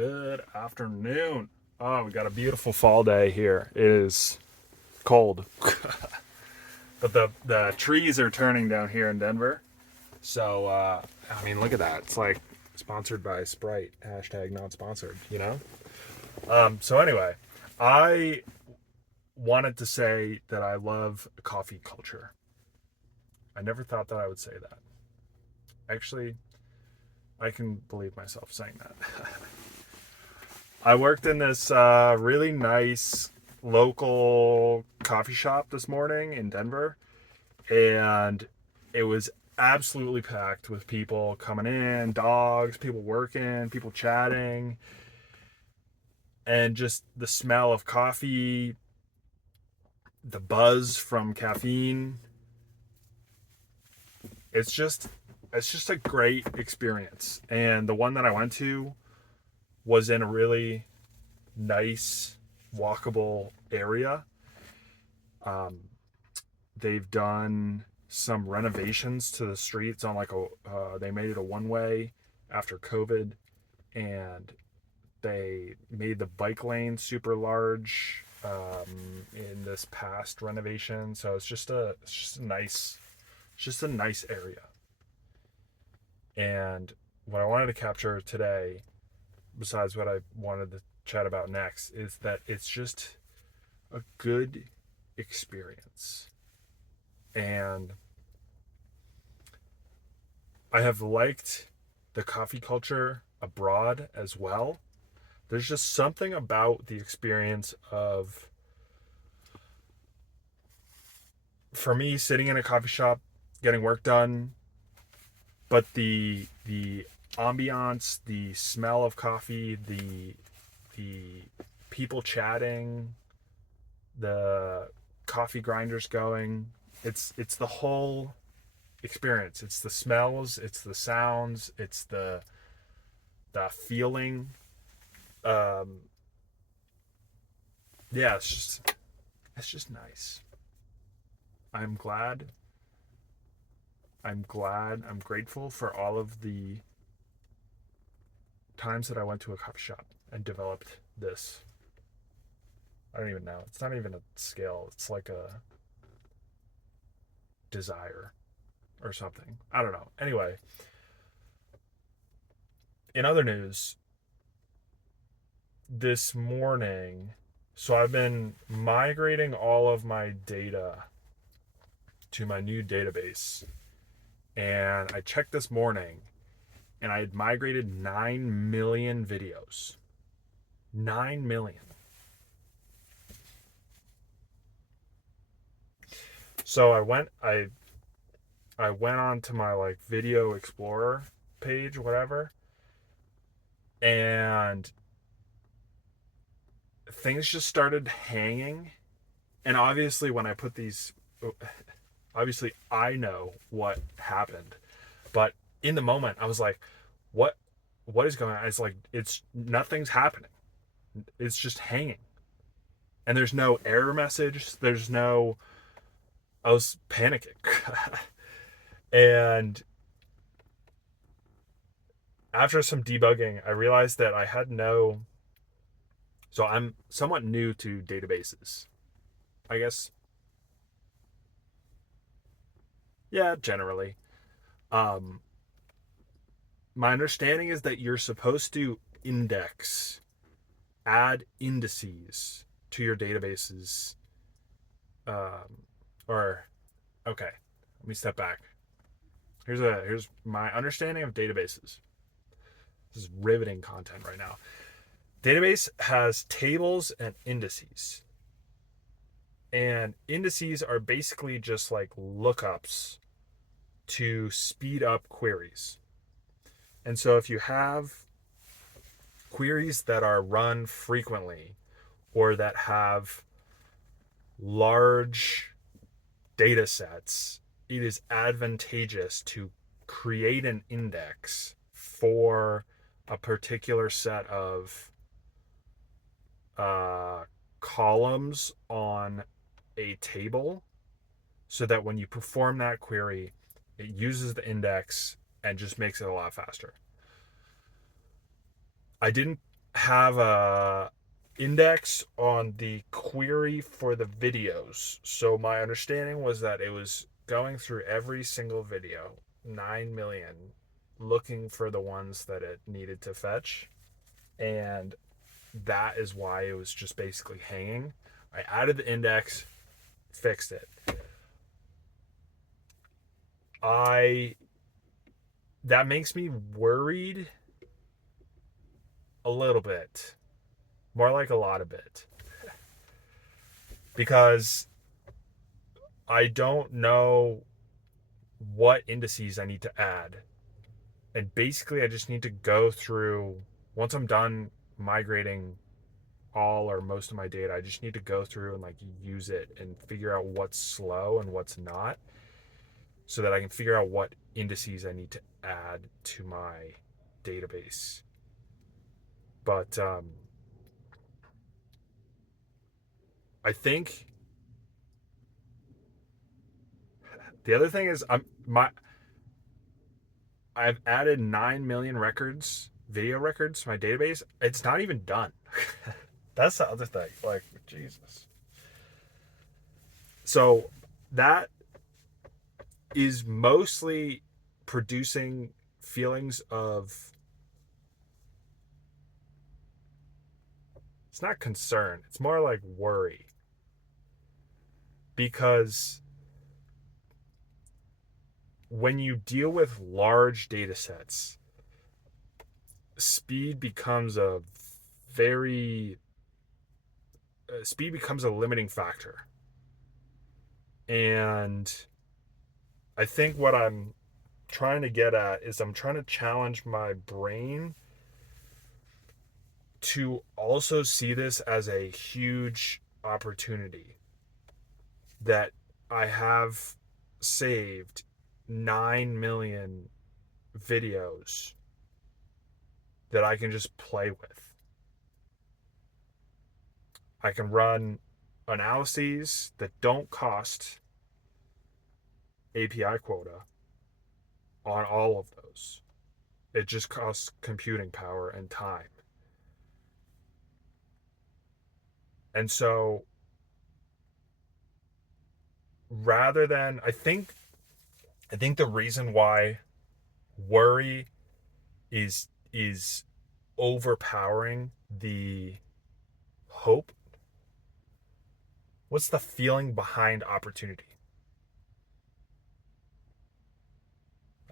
Good afternoon. Oh, we got a beautiful fall day here. It is cold, but the trees are turning down here in Denver. So I mean, look at that. It's like sponsored by Sprite. Hashtag not sponsored. So anyway, I wanted to say that I love coffee culture. I never thought that I would say that. Actually, I can believe myself saying that. I worked in this really nice local coffee shop this morning in Denver, and it was absolutely packed with people coming in, dogs, people working, people chatting, and just the smell of coffee, the buzz from caffeine. It's just it's just a great experience. And the one that I went to was in a really nice walkable area. Um, they've done some renovations to the streets on like they made it a one way after COVID, and they made the bike lane super large in this past renovation. So it's just a nice area. And what I wanted to capture today, besides what I wanted to chat about next, is that it's just a good experience. And I have liked the coffee culture abroad as well. There's just something about the experience of, for me, sitting in a coffee shop, getting work done, but the ambiance, the smell of coffee, the people chatting, the coffee grinders going. It's the whole experience. It's the smells, it's the sounds, it's the feeling. Um, yeah, it's just nice. I'm glad. I'm grateful for all of the times that I went to a coffee shop and developed this. I don't even know. It's not even a skill. It's like a desire or something. I don't know. Anyway, in other news, this morning, so I've been migrating all of my data to my new database. And I checked this morning and I had migrated 9 million videos. 9 million. So I went on to my like video explorer page, whatever, and things just started hanging. And obviously when I put these, obviously I know what happened, but in the moment I was like, what is going on? It's like, it's nothing's happening. It's just hanging. And there's no error message. There's no, I was panicking. And after some debugging, I realized that I had no, so I'm somewhat new to databases. I guess, yeah, generally. Um, my understanding is that you're supposed to add indices to your databases. Um, or, okay, let me step back. Here's my understanding of databases. This is riveting content right now. Database has tables and indices. And indices are basically just like lookups to speed up queries. And so if you have queries that are run frequently or that have large data sets, it is advantageous to create an index for a particular set of uh, columns on a table, so that when you perform that query, it uses the index and just makes it a lot faster. I didn't. have a index on the query for the videos. So my understanding was that it was going through every single video, 9 million, looking for the ones that it needed to fetch. And that is why it was just basically hanging. I added the index, fixed it. I That makes me worried a little bit. More like a lot of bit. Because I don't know what indices I need to add. And basically, I just need to go through, once I'm done migrating all or most of my data, I just need to go through and like use it and figure out what's slow and what's not so that I can figure out what indices I need to add to my database. But I think the other thing is I've added 9 million records, video records to my database. It's not even done. That's the other thing. Like, Jesus. So that is mostly producing feelings of, it's not concern, it's more like worry. Because when you deal with large data sets, speed becomes a very speed becomes a limiting factor. And I think what I'm trying to get at is I'm trying to challenge my brain to also see this as a huge opportunity that I have saved 9 million videos that I can just play with. I can run analyses that don't cost API quota on all of those. It just costs computing power and time. And so rather than I think the reason why worry is overpowering the hope. What's the feeling behind opportunity?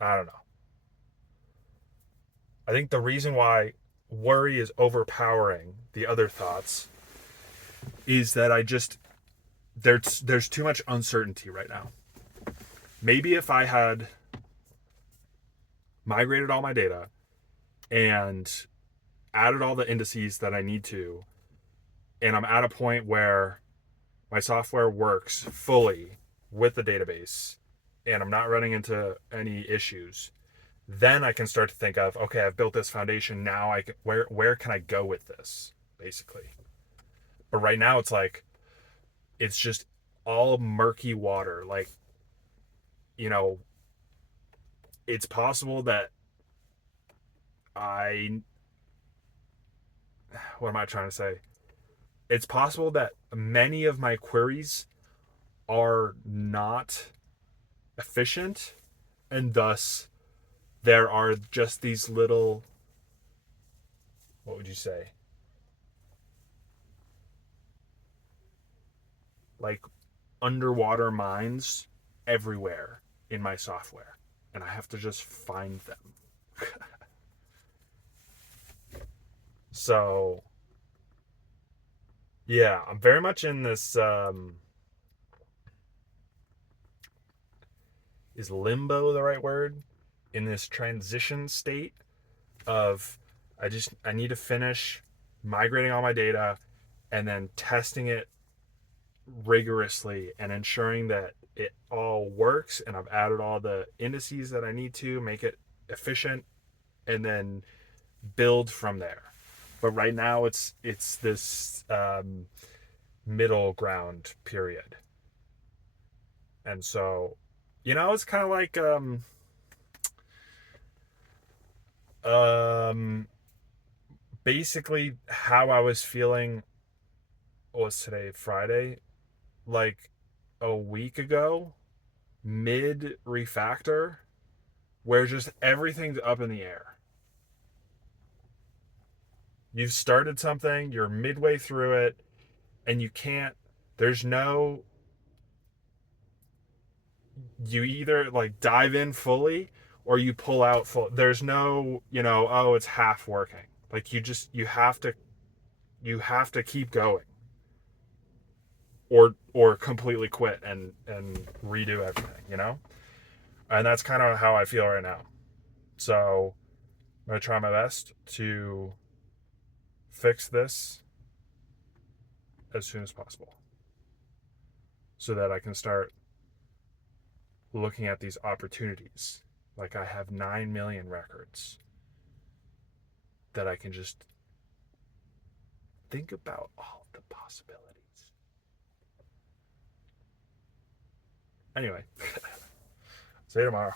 I don't know. I think the reason why worry is overpowering the other thoughts is that there's too much uncertainty right now. Maybe if I had migrated all my data and added all the indices that I need to, and I'm at a point where my software works fully with the database and I'm not running into any issues, then I can start to think of, okay, I've built this foundation. Now where can I go with this, basically? But right now it's like it's just all murky water. Like, you know, it's possible that I what am I trying to say? It's possible that many of my queries are not efficient, and thus there are just these little, what would you say, like underwater mines everywhere in my software, and I have to just find them. So yeah, I'm very much in this is limbo the right word, in this transition state of I need to finish migrating all my data and then testing it rigorously and ensuring that it all works and I've added all the indices that I need to make it efficient, and then build from there. But right now it's this middle ground period. And so, it's kind of like basically how I was feeling. What was today? Friday? Like a week ago, mid refactor, where just everything's up in the air. You've started something, you're midway through it, and you can't, there's no, you either like dive in fully or you pull out full. There's no, oh, it's half working. Like you have to keep going, or completely quit and redo everything. And that's kind of how I feel right now. So I'm going to try my best to fix this as soon as possible so that I can start looking at these opportunities. Like, I have 9 million records that I can just think about all the possibilities. Anyway, see you tomorrow.